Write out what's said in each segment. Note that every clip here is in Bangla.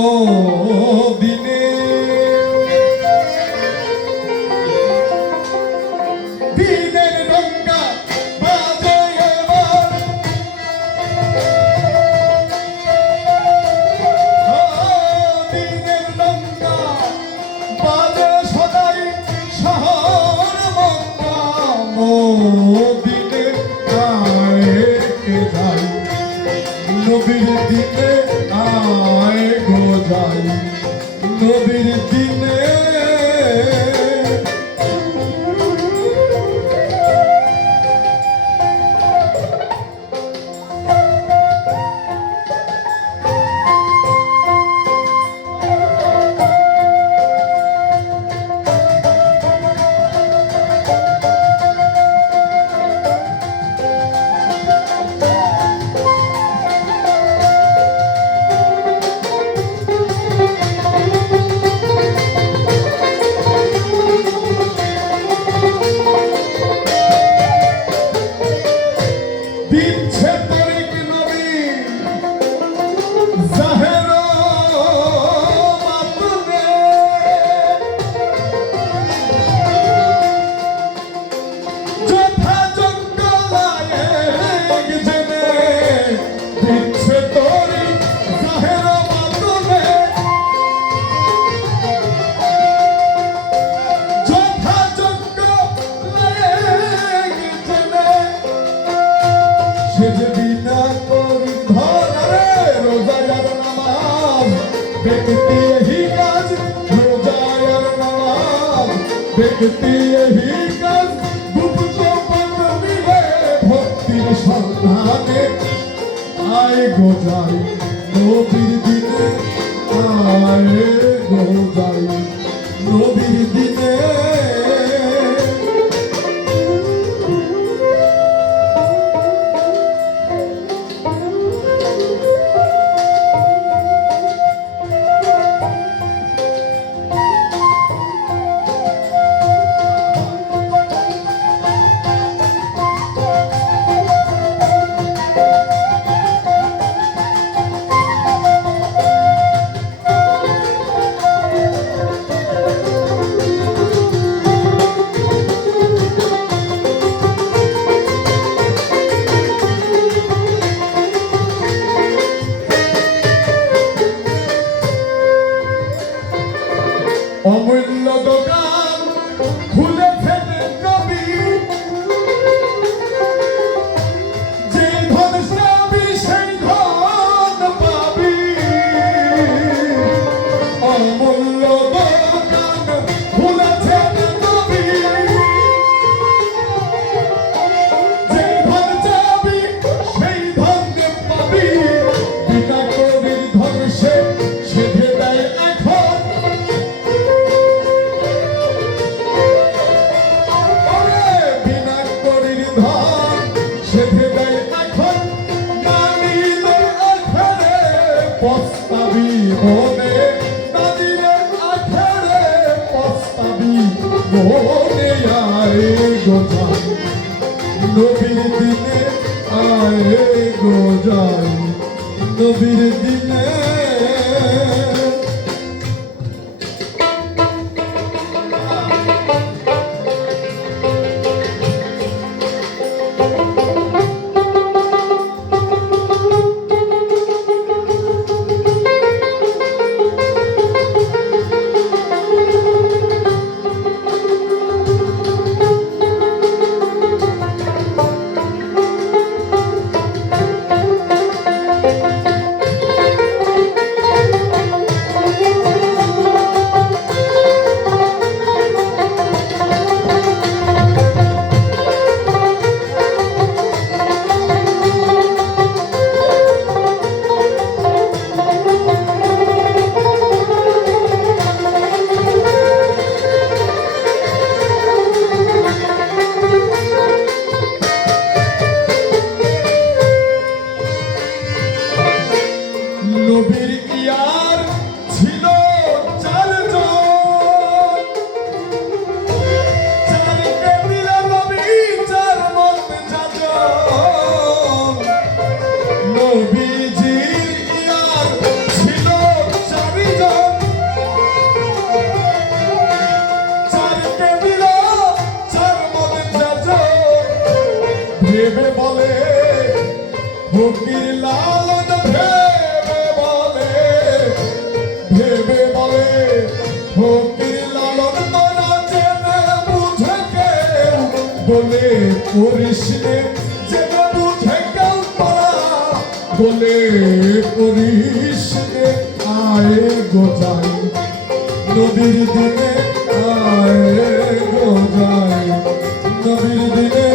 মদিনে দিনের ডঙ্কা বাজে এবার দিনের ডঙ্কা বাজে সদাই শহর মক্কা মদিনে আয় কে যাই নবীর দিনে আয় গো যাই নবীর দিনে দিচ্ছে তরিক নবী জাহের মাতুনে যথাযোগ্য লায়েক জেনে দিচ্ছে তরিক জাহের মাতুনে যথাযোগ্য লায়েক জেনে সেজে বিনা করি ধরে রোজার নামাজ দেখতে এই কাজ রোজার নামাজ দেখতে এই কাজ গুপ্ত মিলে ভক্তির সন্ধানে আয় গো যাই নবীর দিনে আয় গো যাই নবীর দিনে অমূল্য দোকান খুলেছেন নবী যে ধন চাবি সেই ধন পাবি অমূল্য দোকান খুলেছেন নবী যে ধন চাবি সেই ধন পাবি বিনা কবির ধন সে সেধে দেয় এখন সেধে দেয় এখন না নিলে আখেরে পস্তাবি মনে না দিলে আখেরে পস্তাবি মনে আয় গো যাই নবীর দিনে আয় গো যাই নবীর দিনে ফকির লালন ভেবে বলে ফকির লালন তোরা জেনে বুঝে কেউ বলে করিস নে জেনে বুঝে কেউ তোরা বলে করিস নে আয় গো যাই নবীর দিনে আয় গো যাই নবীর দিনে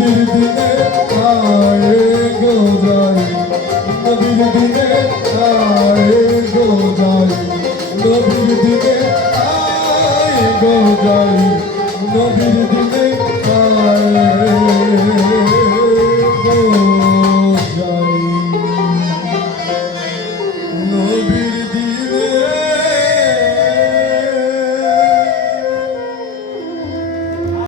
নবীর দিনে আয় গো যাই নবীর দিনে আয় গো যাই নবীর দিনে আয় গো যাই